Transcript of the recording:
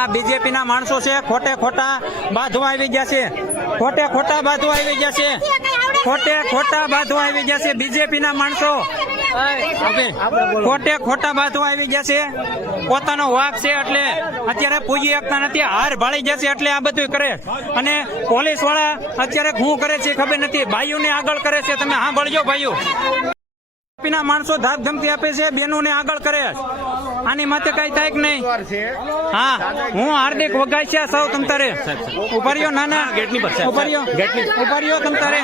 આ બીજેપી ના માણસો છે, ખોટે ખોટા બાંધવા આવી ગયા છે, ખોટે ખોટા બાંધવા આવી ગયા છે, ખોટે ખોટા બાંધવા આવી ગયા છે બીજેપી ના માણસો, ખોટે ખોટા બાંધવા આવી ગયા છે. પોતાનો વાક છે એટલે અત્યારે પૂજી શકતા નથી, હાર ભાળી જશે એટલે આ બધું કરે. અને પોલીસ વાળા અત્યારે શું કરે છે ખબર નથી, ભાઈઓને આગળ કરે છે. તમે હા ભળજો ભાઈઓ, ના માણસો ધાક ધમકી આપે છે, બેનોને આગળ કરે. આની માથે કઈ થાય કે નહીં? હા, હું હાર્દિક વગાસિયા સૌ તમ તારે ઉભા રહ્યો, નાના ઉભા રહ્યો તમ તારે.